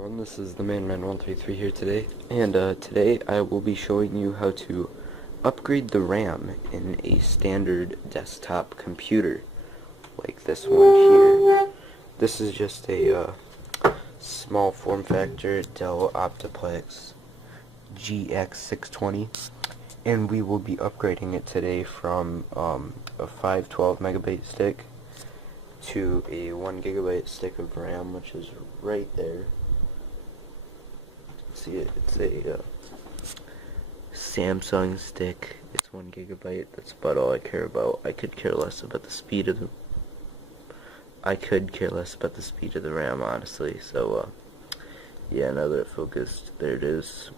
This is the Man133 here today, and today I will be showing you how to upgrade the RAM in a standard desktop computer like this one here. This is just a small form factor DELL optiplex GX620, and we will be upgrading it today from a 512 megabyte stick to a 1 gigabyte stick of RAM, which is right there. See it? It's a Samsung stick. It's 1 gigabyte. That's about all I care about. I could care less about the speed of the RAM, honestly. So yeah, now that it focused, there it is.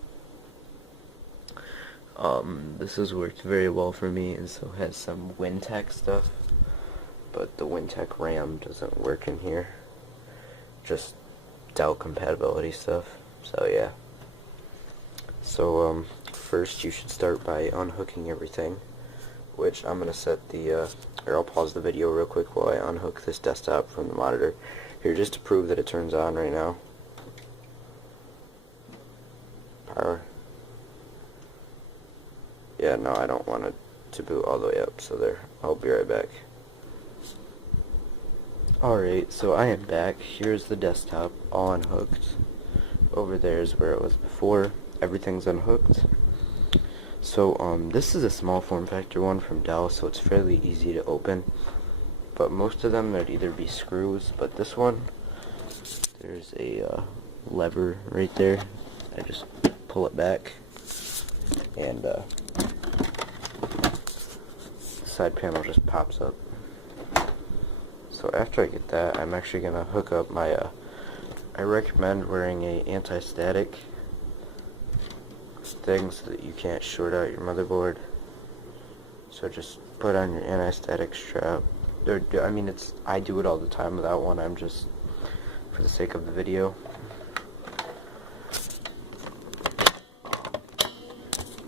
This has worked very well for me, and so has some WinTech stuff, but the WinTech RAM doesn't work in here. Just DELL compatibility stuff. So yeah. So first you should start by unhooking everything, which I'm gonna set the or I'll pause the video real quick while I unhook this desktop from the monitor here, just to prove that it turns on right now. Power. Yeah, no, I don't want it to boot all the way up, so there. I'll be right back. Alright, so I am back. Here's the desktop, all unhooked. Over there is where it was before. Everything's unhooked. So this is a small form factor one from DELL, so it's fairly easy to open. But most of them, there'd either be screws, but this one, there's a lever right there. I just pull it back, and the side panel just pops up. So after I get that, I'm actually gonna hook up my I recommend wearing a anti-static thing so that you can't short out your motherboard. So just put on your anti-static strap. I mean, I do it all the time without one. I'm just, for the sake of the video.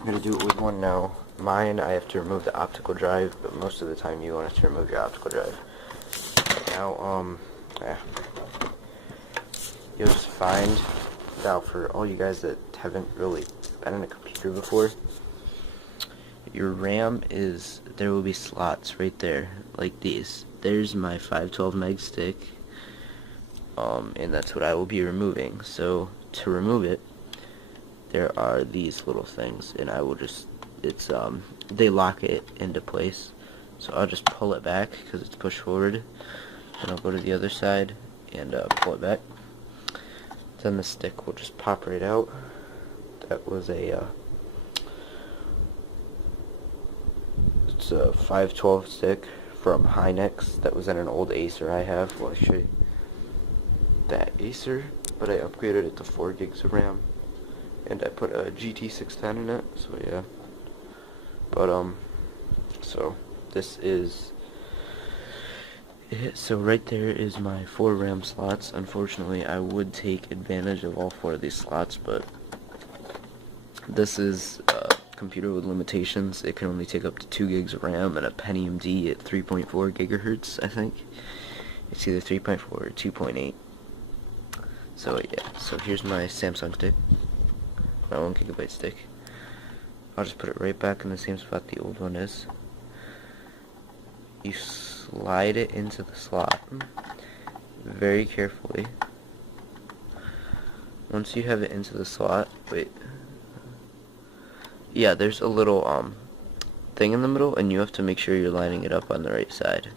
I'm gonna do it with one now. Mine, I have to remove the optical drive, but most of the time you won't have to remove your optical drive. Now, yeah. You'll just find, now for all you guys that haven't really been in a computer before, your RAM is, there will be slots right there, like these. There's my 512 meg stick, and that's what I will be removing. So to remove it, there are these little things, and I will just, they lock it into place. So I'll just pull it back, because it's pushed forward, and I'll go to the other side, and pull it back. Then the stick will just pop right out. That was it's a 512 stick from Hynix that was in an old Acer I have. Well, I'll show you that Acer, but I upgraded it to 4 gigs of RAM, and I put a GT610 in it. So yeah, but so this is it. So right there is my 4 RAM slots. Unfortunately, I would take advantage of all 4 of these slots, but this is a computer with limitations. It can only take up to 2 gigs of RAM and a Pentium D at 3.4 gigahertz, I think. It's either 3.4 or 2.8. So yeah, so here's my Samsung stick, my 1 gigabyte stick. I'll just put it right back in the same spot the old one is. You slide it into the slot very carefully. Once you have it into the slot, wait. Yeah, there's a little thing in the middle, and you have to make sure you're lining it up on the right side.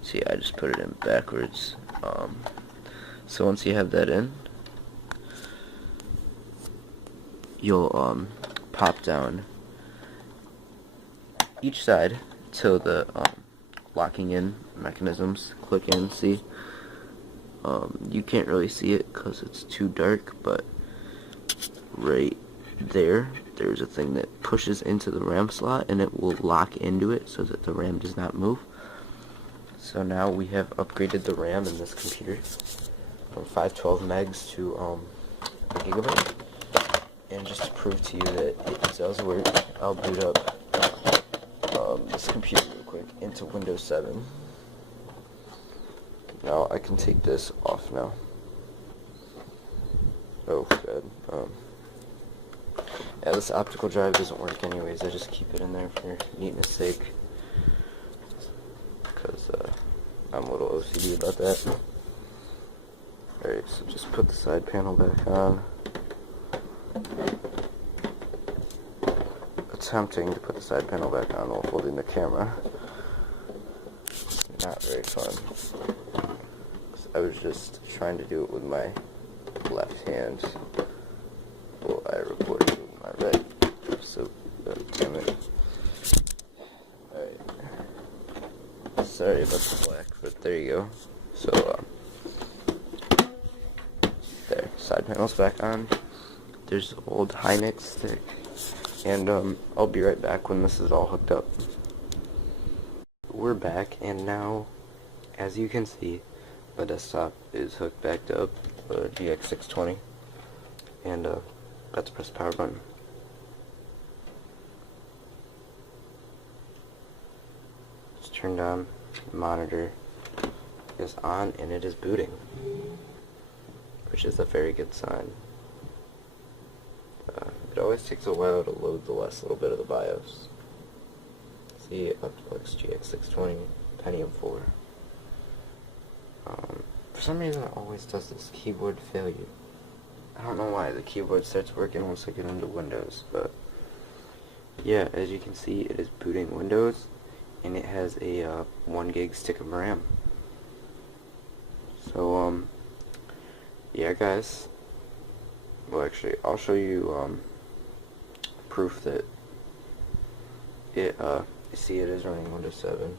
See, I just put it in backwards. So once you have that in, you'll pop down each side till the locking in mechanisms click in. See, you can't really see it because it's too dark, but right there, there's a thing that pushes into the RAM slot, and it will lock into it so that the RAM does not move. So now we have upgraded the RAM in this computer from 512 megs to a gigabyte. And just to prove to you that it does work, I'll boot up this computer real quick into Windows 7. Now I can take this off now. Oh, good. Yeah, this optical drive doesn't work anyways. I just keep it in there for neatness sake. Because I'm a little OCD about that. Alright, so just put the side panel back on. Attempting to put the side panel back on while holding the camera. Not very fun. I was just trying to do it with my left hand. Well, I recorded it with my right. So, damn it. Alright. Sorry about the black, but there you go. So, there. Side panel's back on. There's old Hynix stick. And, I'll be right back when this is all hooked up. We're back, and now, as you can see, the desktop is hooked back up, GX620, and about to press the power button. It's turned on, the monitor is on, and it is booting, which is a very good sign. It always takes a while to load the last little bit of the BIOS. See, optiplex GX620, Pentium 4. For some reason it always does this keyboard failure. I don't know why, the keyboard starts working once I get into Windows, but yeah, as you can see, it is booting Windows, and it has a 1 gig stick of RAM. So, yeah guys, well actually, I'll show you proof that it, you see it is running Windows 7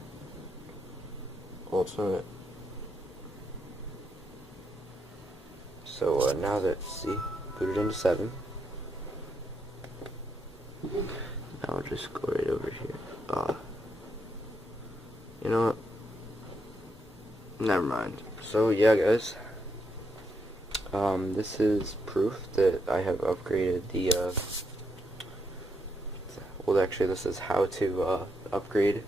Ultimate. So now that, see, put it into 7. Now I'll just go right over here. You know what? Never mind. So yeah guys, this is proof that I have upgraded the, well actually this is how to upgrade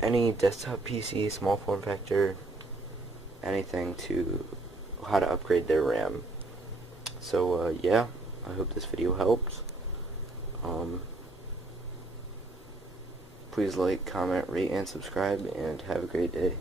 any desktop PC, small form factor, anything, to how to upgrade their RAM. So yeah, I hope this video helped. Please like, comment, rate, and subscribe, and have a great day.